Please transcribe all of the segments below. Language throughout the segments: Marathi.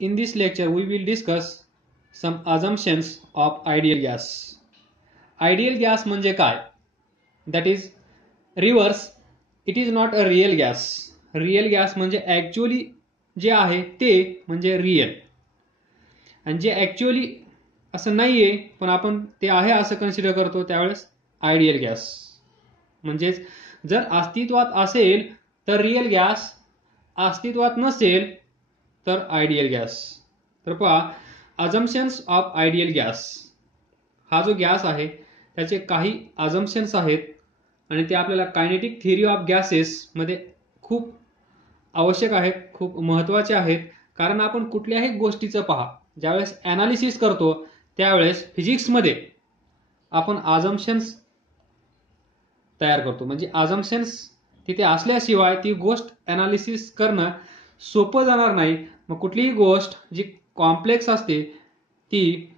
In this lecture, we will discuss some assumptions of ideal gas. Ideal gas म्हणजे काय? That is reverse. It is not a real gas. Real gas म्हणजे actually जे आहे ते म्हणजे real. आणि जे actually असं नाहीये पण आपण ते आहे असं कन्सिडर करतो त्यावेळेस आयडियल गॅस. म्हणजेच जर अस्तित्वात असेल तर रियल गॅस, अस्तित्वात नसेल तर आयडियल गॅस. तर पहा, अजम्पशन्स ऑफ आयडियल गॅस. हा जो गॅस आहे त्याचे काही अजम्पशन्स आहेत आणि ते आपल्याला कायनेटिक थिअरी ऑफ गॅसेस मध्ये खूप आवश्यक आहेत, खूप महत्वाचे आहेत. कारण आपण कुठल्याही गोष्टीचं पहा, ज्यावेळेस ॲनालिसिस करतो त्यावेळेस फिजिक्समध्ये आपण अजम्पशन्स तयार करतो. म्हणजे अजम्पशन्स तिथे असल्याशिवाय ती गोष्ट ॲनालिसिस करणं सोपं जाणार नाही. मग कुठलीही गोष्ट जी कॉम्प्लेक्स असते ती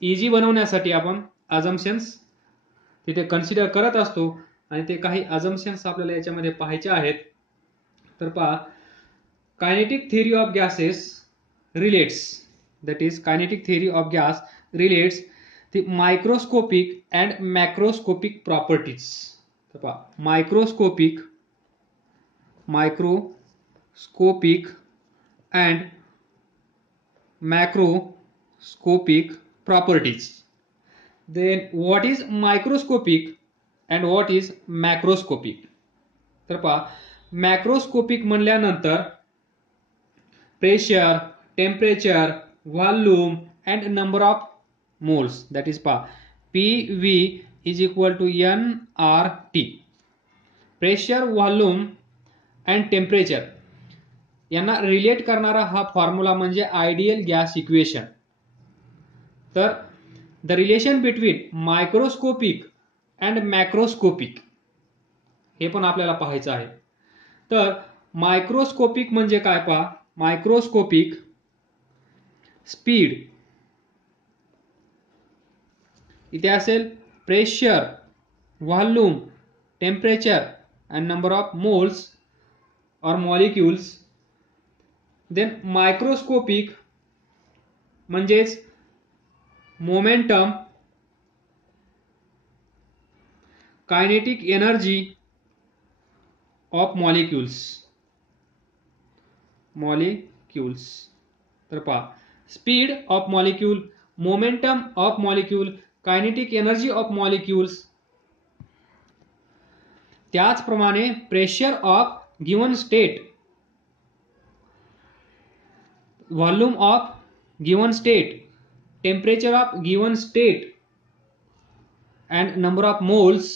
इझी बनवण्यासाठी आपण अजम्पशन्स तिथे कन्सिडर करत असतो आणि ते काही अजम्पशन्स आपल्याला याच्यामध्ये पाहायचे आहेत. तर पहा, kinetic theory of gases relates, that is kinetic theory of gas relates the microscopic and macroscopic properties. तर पहा, microscopic and macroscopic properties. Then what is microscopic and what is macroscopic? तर पहा, मॅक्रोस्कोपिक म्हणल्यानंतर pressure, temperature, volume and number of moles, that is पहा PV is equal to nRT. Pressure, volume and temperature यांना रिलेट करणारा हा फॉर्म्युला म्हणजे आयडियल गॅस इक्वेशन. तर the relation between microscopic and macroscopic हे पण आपल्याला पाहायचं आहे. तर मायक्रोस्कोपिक म्हणजे काय पहा, मायक्रोस्कोपिक स्पीड, इथे असेल pressure, volume, temperature and number of moles और मॉलिक्युल्स. देन मायक्रोस्कोपिक म्हणजेच momentum, kinetic energy of molecules. तर पहा, speed of molecule, momentum of molecule, kinetic energy of molecules. त्याचप्रमाणे pressure of given state, volume of given state, temperature of given state and number of moles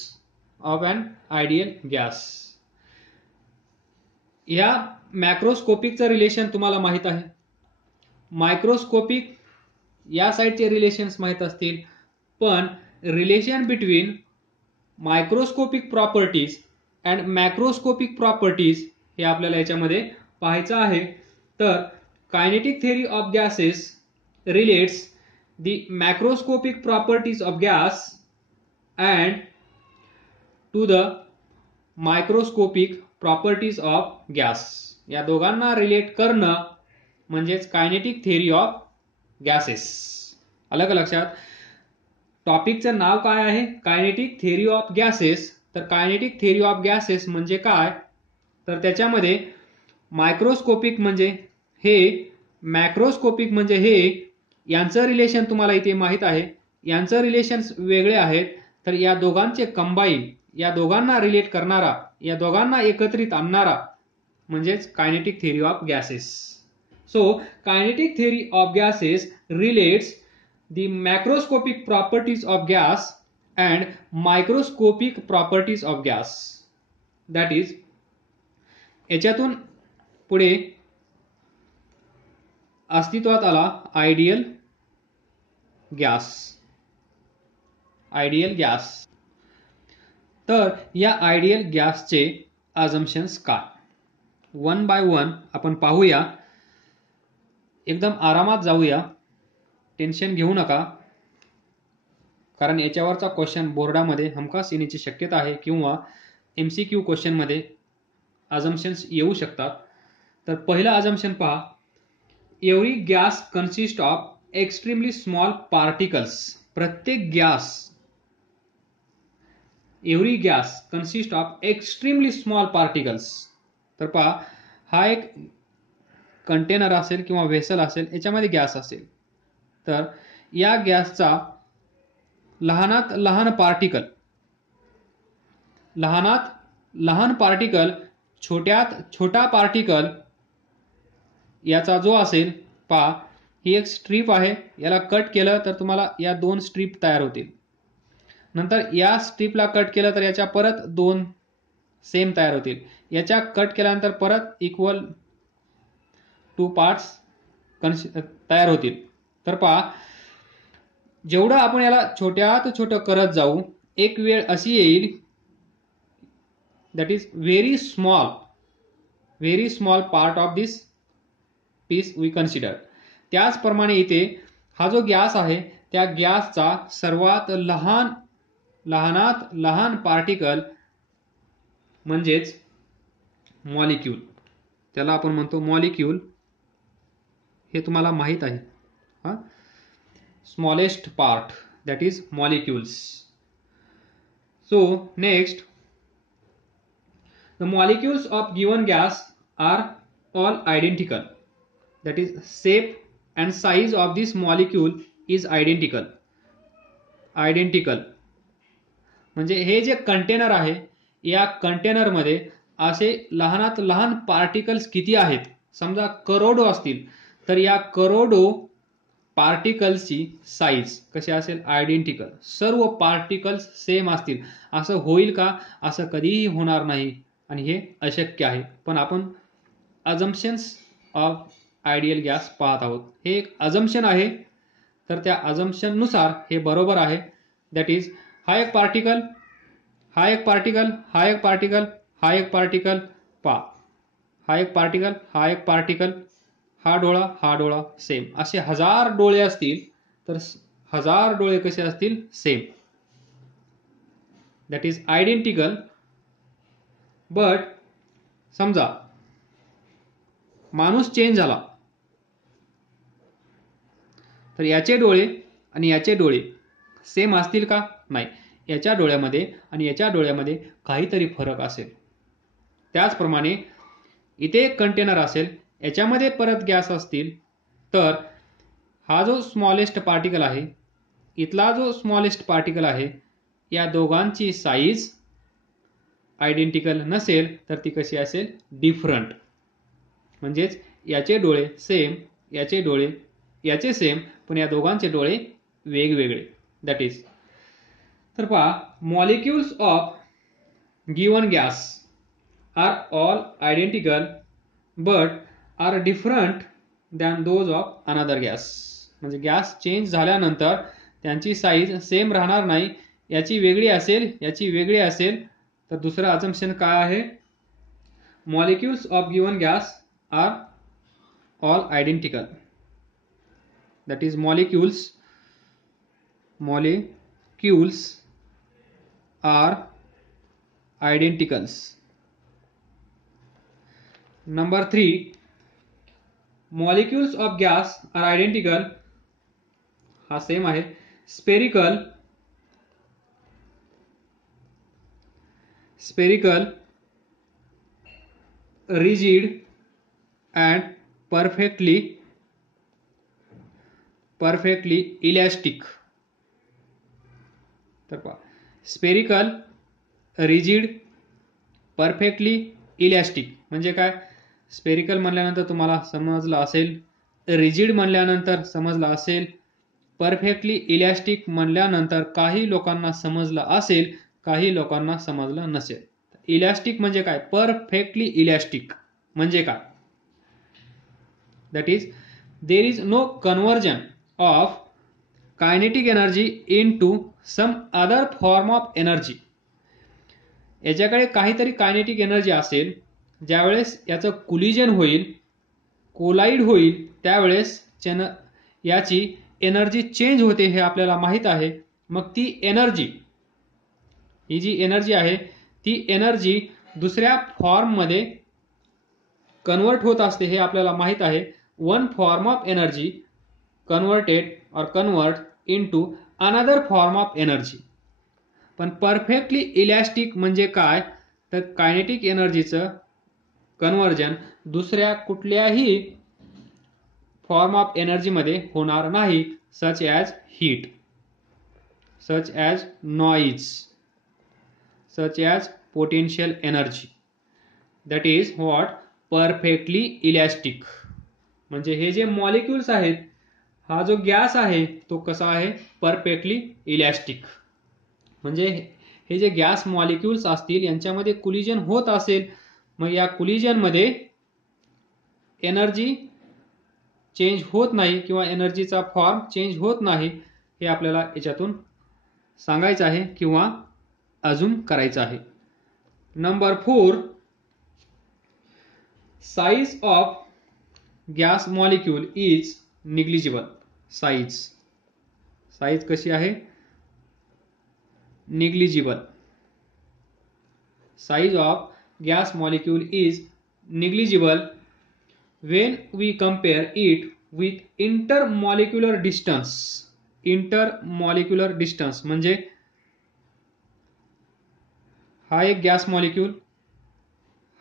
of an ideal gas. या मॅक्रोस्कोपिकचं रिलेशन तुम्हाला माहित आहे, मायक्रोस्कोपिक या साईडचे रिलेशन्स माहित असतील, पण relation between microscopic properties and macroscopic properties हे आपल्याला याच्यामध्ये पाहायचं आहे. तर kinetic theory of gases relates the macroscopic properties of gas and to the microscopic properties of gas. या दोघांना रिलेट करणं म्हणजेच कायनेटिक थिअरी ऑफ गॅसेस. अलग लक्षात, टॉपिकचं नाव काय आहे, कायनेटिक थिअरी ऑफ गॅसेस. तर कायनेटिक थिअरी ऑफ गॅसेस म्हणजे काय, तर त्याच्यामध्ये मायक्रोस्कोपिक म्हणजे हे, मॅक्रोस्कोपिक म्हणजे हे, यांचं रिलेशन तुम्हाला इथे माहित आहे, यांचं रिलेशन्स वेगळे आहेत. तर या दोघांचे कंबाईन, या दोघांना रिलेट करणारा, या दोघांना एकत्रित आणणारा म्हणजेच kinetic theory of gases. So, kinetic theory of gases relates the macroscopic properties of gas and microscopic properties of gas. That is, याच्यातून पुढे अस्तित्वात आला आयडियल गॅस. Ideal gas. तर या आयडियल गॅसचे अजम्पशन्स काय, वन बाय वन आपण पाहूया. एकदम आरामात जाऊया, टेन्शन घेऊ नका, कारण याच्यावरचा क्वेश्चन बोर्डामध्ये हमखास येण्याची शक्यता आहे किंवा MCQ क्वेश्चनमध्ये अजम्पशन्स येऊ शकतात. तर पहिला अजम्पशन पहा, every gas consist of extremely small particles. प्रत्येक गॅस, every gas consist of extremely small particles. तर पहा, हा एक कंटेनर असेल किंवा व्हेसल असेल, याच्यामध्ये गॅस असेल, तर या गॅसचा लहानात लहान पार्टिकल, लहानात लहान पार्टिकल, छोट्यात छोटा पार्टिकल याचा जो असेल, पहा ही एक स्ट्रीप आहे, याला कट केलं तर तुम्हाला या दोन स्ट्रीप तयार होतील. नंतर या स्ट्रीपला कट केलं तर याच्या परत दोन सेम तयार होतील. याच्या कट केल्यानंतर परत इक्वल 2 पार्ट्स तयार होतील. तर पहा, जेवढं आपण याला छोट्यात छोटं करत जाऊ, एक वेळ अशी येईल, that is very small part of this piece we consider. त्याचप्रमाणे इथे हा जो गॅस आहे, त्या गॅसचा सर्वात लहानात लहान पार्टिकल म्हणजेच मॉलिक्यूल, त्याला आपण म्हणतो मॉलिक्यूल, हे तुम्हाला माहित आहे. Smallest part, that is molecules. So next, the molecules of given gas are all identical. That is shape and size of this molecule is identical. म्हणजे हे जे कंटेनर आहे, या कंटेनरमध्ये असे लहानात लहान पार्टिकल्स किती आहेत, समजा करोडो असतील, तर या करोडो पार्टिकल्सची साईज कशी असेल, आयडेंटिकल. सर्व पार्टिकल्स सेम असतील. असं होईल का? असं कधीही होणार नाही आणि हे अशक्य आहे. पण आपण अजम्पशन्स ऑफ आयडियल गॅस पाहत आहोत. हे एक अजम्पशन आहे, तर त्या अजम्पशननुसार हे बरोबर आहे. दॅट इज हा एक पार्टिकल, हा एक पार्टिकल, हा एक पार्टिकल, हा एक पार्टिकल, पा हा एक पार्टिकल, हा एक पार्टिकल, हा डोळा सेम. असे 1000 डोळे असतील तर 1000 डोळे कसे असतील, same. That is identical. But समजा माणूस चेंज झाला, तर याचे डोळे आणि याचे डोळे सेम असतील का? नाही. याच्या डोळ्यामध्ये आणि याच्या डोळ्यामध्ये काहीतरी फरक असेल. त्याचप्रमाणे इथे एक कंटेनर असेल, याच्यामध्ये परत गॅस असतील, तर हा जो स्मॉलेस्ट पार्टिकल आहे, इथला जो स्मॉलेस्ट पार्टिकल आहे, या दोघांची साईज आयडेंटिकल नसेल तर ती कशी असेल, डिफरंट. म्हणजेच याचे डोळे सेम, याचे डोळे याचे सेम, पण या दोघांचे डोळे वेगवेगळे. दॅट इज, तर पहा, molecules of given gas are all identical but are different than those of another gas. म्हणजे गॅस चेंज झाल्यानंतर त्यांची साईज सेम राहणार नाही. याची वेगळी असेल, याची वेगळी असेल. तर दुसरं अजम्पशन काय आहे, molecules of given gas are all identical. That is molecules are identicals. Number 3, molecules of gas are identical, हा सेम आहे. Spherical, rigid and perfectly elastic. तर पहा, स्पेरिकल, रिजिड, परफेक्टली इलॅस्टिक म्हणजे काय? स्पेरिकल म्हणल्यानंतर तुम्हाला समजलं असेल, रिजिड म्हणल्यानंतर समजलं असेल, परफेक्टली इलॅस्टिक म्हणल्यानंतर काही लोकांना समजलं असेल, काही लोकांना समजलं नसेल. इलॅस्टिक म्हणजे काय? परफेक्टली इलॅस्टिक म्हणजे काय? That is there is no conversion of kinetic energy into some other form of energy. याच्याकडे काहीतरी कायनेटिक एनर्जी असेल, ज्यावेळेस याचं कोलाइड होईल, त्यावेळेस याची एनर्जी चेंज होते, हे आपल्याला माहित आहे. मग ती एनर्जी, ही जी एनर्जी आहे, ती एनर्जी दुसऱ्या फॉर्ममध्ये कन्वर्ट होत असते, हे आपल्याला माहित आहे. one form of energy converted or convert into another form of energy. पण परफेक्टली इलॅस्टिक म्हणजे काय, तर कायनेटिक एनर्जीचं कन्व्हर्जन दुसऱ्या कुठल्याही फॉर्म ऑफ एनर्जीमध्ये होणार नाही, such as heat, such as noise, such as potential energy. That is what perfectly elastic. म्हणजे हे जे मॉलिक्युल्स आहेत, हा जो गॅस आहे तो कसा आहे, परफेक्टली इलॅस्टिक. म्हणजे हे जे गॅस मॉलिक्युल्स असतील यांच्यामध्ये कोलिजन होत असेल, मग या कोलिजनमध्ये एनर्जी चेंज होत नाही किंवा एनर्जीचा फॉर्म चेंज होत नाही, हे आपल्याला याच्यातून सांगायचं आहे किंवा अजूम करायचं आहे. Number 4, size of gas molecule is negligible. Size कशी आहे, negligible. Size of gas molecule is negligible when we compare it with intermolecular distance. intermolecular distance म्हणजे हा एक गॅस मॉलिक्यूल,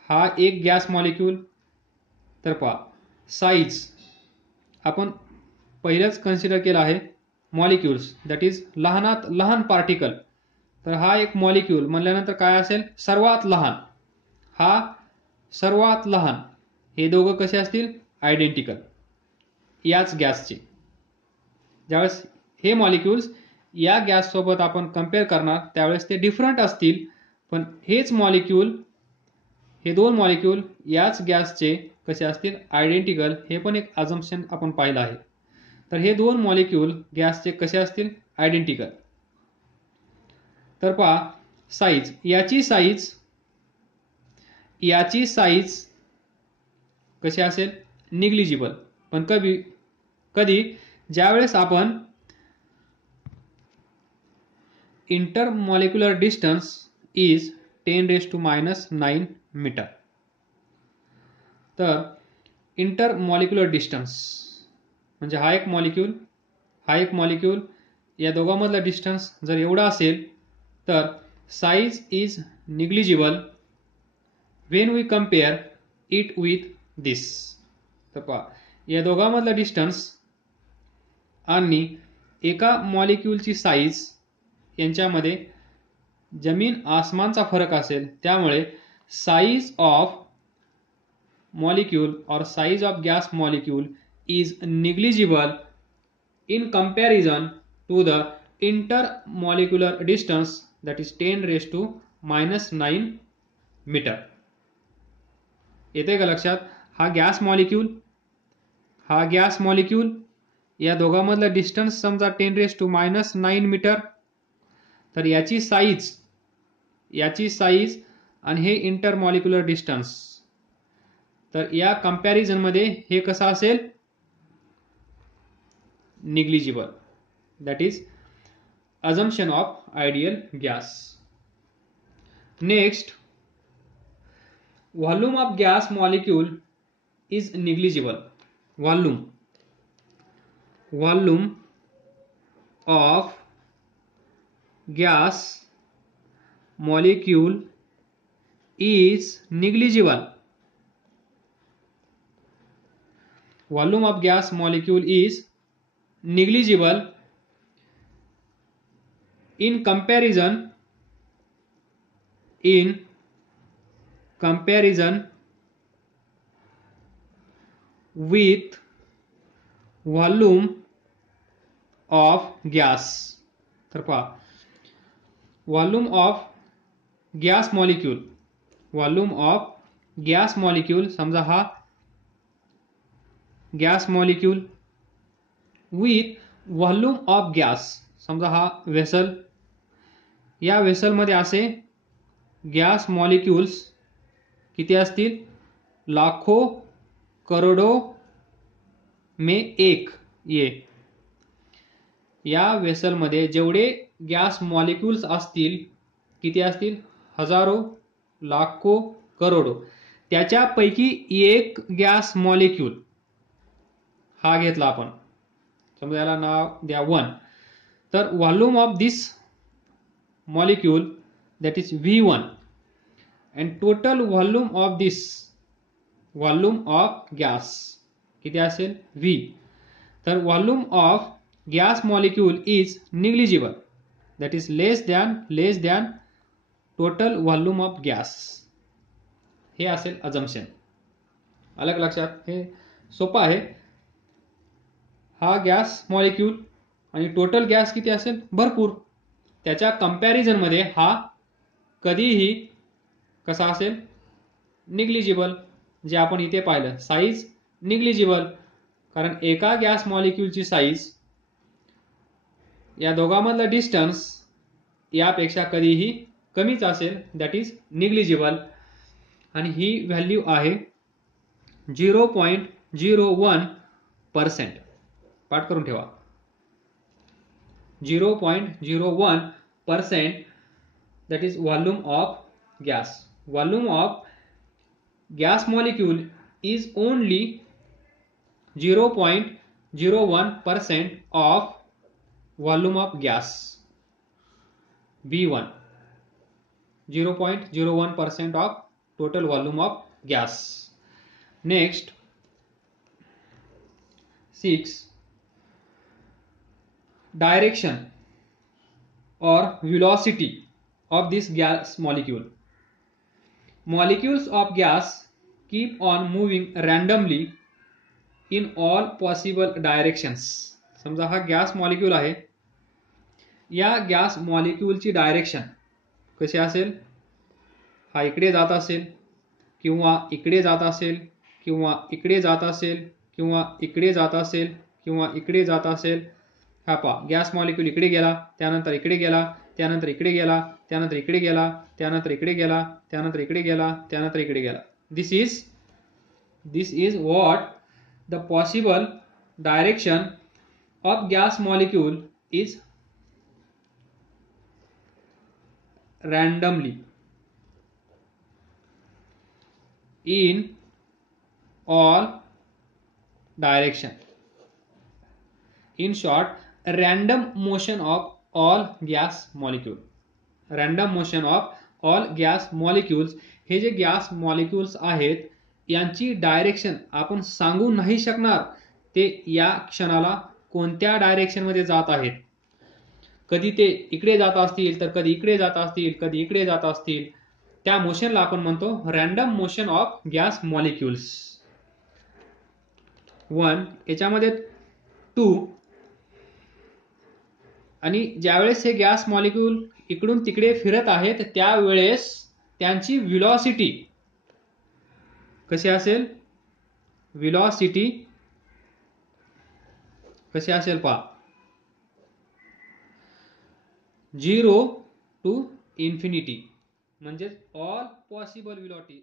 हा एक गॅस मॉलिक्यूल. तर पहा साइज आपण पहिलेच कन्सिडर केला आहे मॉलिक्युल्स, दॅट इज लहानात लहान पार्टिकल. तर हा एक मॉलिक्यूल म्हणल्यानंतर काय असेल, सर्वात लहान. हा सर्वात लहान. हे दोघं कसे असतील, आयडेंटिकल याच गॅसचे. ज्यावेळेस हे मॉलिक्युल्स या गॅस सोबत आपण कंपेअर करणार त्यावेळेस ते डिफरंट असतील, पण हेच मॉलिक्यूल, हे दोन मॉलिक्यूल याच गॅसचे कसे असतील, आयडेंटिकल. हे पण एक अझम्पशन आपण पाहिलं आहे. तर हे दोन मॉलिक्यूल गॅसचे कसे असतील, आयडेंटिकल. तर पहा साइज, याची साइज कशी असेल, निग्लिजिबल. पण कधी ज्यावेळेस आपण इंटरमॉलिक्युलर डिस्टन्स इज 10⁻⁹ मीटर. तर इंटरमॉलिक्युलर डिस्टन्स म्हणजे हा एक मॉलिक्यूल, या दोघांमधला डिस्टन्स जर एवढा असेल तर size is negligible when we compare it with this. तर पहा या दोघांमधला डिस्टन्स आणि एका मॉलिक्यूलची साइज यांच्यामध्ये जमीन आसमानचा फरक असेल, त्यामुळे साइज ऑफ मॉलिक्यूल और size of gas molecule is negligible in comparison to the intermolecular distance, that is 10⁻⁹ metre. येते का लक्षात? हा गॅस मॉलिक्यूल या दोघांमधला डिस्टन्स समजा 10⁻⁹ मीटर. तर याची साइज आणि हे इंटरमॉलिक्युलर डिस्टन्स, तर या कंपॅरिझन मध्ये हे कसं असेल, negligible. That is assumption of ideal gas. Next, volume of gas molecule is negligible. Volume of gas molecule is negligible. Volume of gas molecule is negligible in comparison with volume of gas. तर पहा वॉल्यूम ऑफ गॅस मॉलिक्यूल, समजा हा gas molecule with volume of gas, समजा हा वेसल, या वेसलमध्ये असे गॅस मॉलिक्युल्स किती असतील, लाखो करोडो में एक. या वेसलमध्ये जेवढे गॅस मॉलिक्युल्स असतील, किती असतील, हजारो, लाखो, करोडो. त्याच्यापैकी एक गॅस मॉलिक्यूल हा घेतला आपण, समजा याला नाव द्या 1, तर volume of this molecule that is V1 and total volume of this volume of gas किती असेल V. तर volume of gas molecule is negligible, that is less than total volume of gas. हे असेल अजम्पशन. अलग लक्षात, हे सोपं आहे. हा गॅस मॉलिक्यूल आणि टोटल गॅस किती असेल भरपूर, त्याच्या कंपॅरिझन मध्ये हा कधीही कसा असेल निग्लिजिबल. जे आपण इथे पाहिलं साईज निग्लिजिबल, कारण एका गॅस मॉलिक्यूलची साईज या दोघांमधला डिस्टन्स यापेक्षा कधीही कमीच असेल, दॅट इज निग्लिजिबल. आणि ही व्हॅल्यू आहे 0.01%. पाठ करून ठेवा, 0.01% that is volume of gas. Volume of gas molecule is only 0.01% of volume of gas V1, 0.01% of total volume of gas. Next 6, direction or velocity of this gas molecule. Molecules of gas keep on moving randomly in all possible directions. समजा हा गॅस मॉलिक्यूल आहे, या गॅस मॉलिक्यूलची डायरेक्शन कशी असेल, हा इकडे जात असेल किंवा इकडे जात असेल किंवा इकडे जात असेल किंवा इकडे जात असेल किंवा इकडे जात असेल. हा पहा, गॅस मॉलिक्यूल इकडे गेला, त्यानंतर इकडे गेला, त्यानंतर इकडे गेला, त्यानंतर इकडे गेला, त्यानंतर इकडे गेला, त्यानंतर इकडे गेला, त्यानंतर इकडे गेला. This is what the possible direction of gas molecule is randomly in all direction. In short, random motion of all gas molecule. Random motion of all gas molecules. हे जे गॅस मॉलिक्यूल्स आहेत यांची डायरेक्शन आपण सांगू नाही शकणार, ते या क्षणाला कोणत्या डायरेक्शन मध्ये जात आहेत. कधी ते इकडे जात असतील, तर कधी इकडे जात असतील, कधी इकडे जात असतील. त्या मोशनला आपण म्हणतो random motion of gas molecules. 1 याच्यामध्ये 2, आणि ज्यावेळेस हे गॅस मॉलिक्यूल इकडून तिकडे फिरत आहेत त्यावेळेस त्यांची व्हेलॉसिटी कशी असेल, व्हेलॉसिटी कशी असेल पहा, 0 to infinity, म्हणजेच ऑल पॉसिबल व्हेलॉसिटी